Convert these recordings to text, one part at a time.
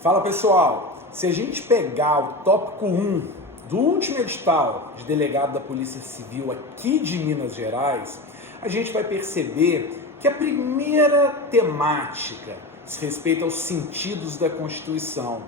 Fala pessoal, se a gente pegar o tópico 1 do último edital de delegado da Polícia Civil aqui de Minas Gerais, a gente vai perceber que a primeira temática diz respeito aos sentidos da Constituição.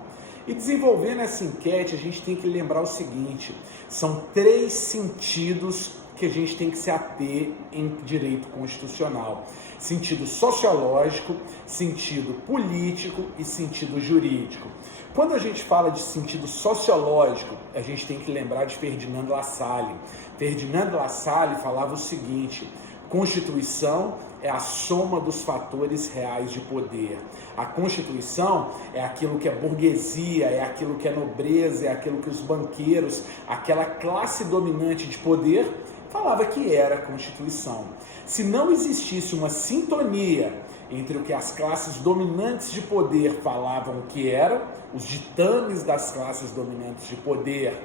E desenvolvendo essa enquete, a gente tem que lembrar o seguinte: são 3 sentidos que a gente tem que se ater em direito constitucional: sentido sociológico, sentido político e sentido jurídico. Quando a gente fala de sentido sociológico, a gente tem que lembrar de Ferdinand Lassalle. Ferdinand Lassalle falava o seguinte: Constituição é a soma dos fatores reais de poder. A Constituição é aquilo que é burguesia, é aquilo que é nobreza, é aquilo que os banqueiros, aquela classe dominante de poder, falava que era a Constituição. Se não existisse uma sintonia entre o que as classes dominantes de poder falavam que era, os ditames das classes dominantes de poder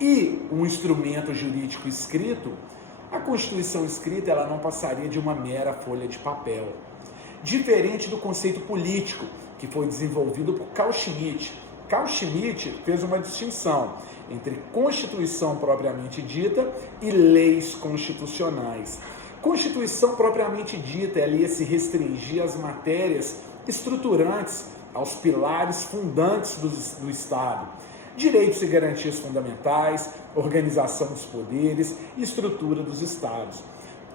e um instrumento jurídico escrito, a Constituição escrita ela não passaria de uma mera folha de papel. Diferente do conceito político, que foi desenvolvido por Carl Schmitt. Carl Schmitt fez uma distinção entre Constituição propriamente dita e leis constitucionais. Constituição propriamente dita, ela ia se restringir às matérias estruturantes, aos pilares fundantes do Estado: direitos e garantias fundamentais, organização dos poderes e estrutura dos estados.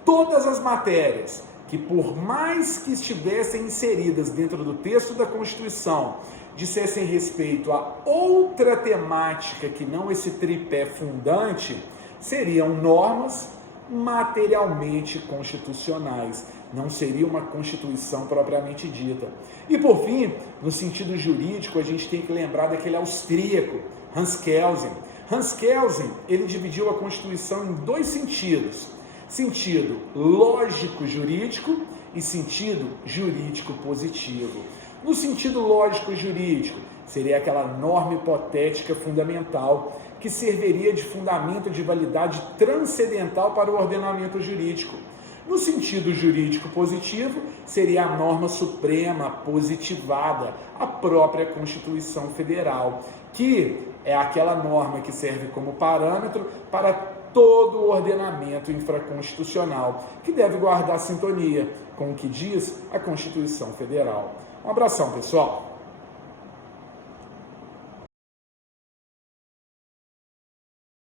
Todas as matérias que, por mais que estivessem inseridas dentro do texto da Constituição, dissessem respeito a outra temática que não esse tripé fundante, seriam normas materialmente constitucionais, não seria uma Constituição propriamente dita. E por fim, no sentido jurídico, a gente tem que lembrar daquele austríaco, Hans Kelsen. Hans Kelsen, ele dividiu a Constituição em 2 sentidos: sentido lógico-jurídico e sentido jurídico-positivo. No sentido lógico-jurídico, seria aquela norma hipotética fundamental que serviria de fundamento de validade transcendental para o ordenamento jurídico. No sentido jurídico positivo, seria a norma suprema positivada, a própria Constituição Federal, que é aquela norma que serve como parâmetro para todo o ordenamento infraconstitucional, que deve guardar sintonia com o que diz a Constituição Federal. Um abração, pessoal!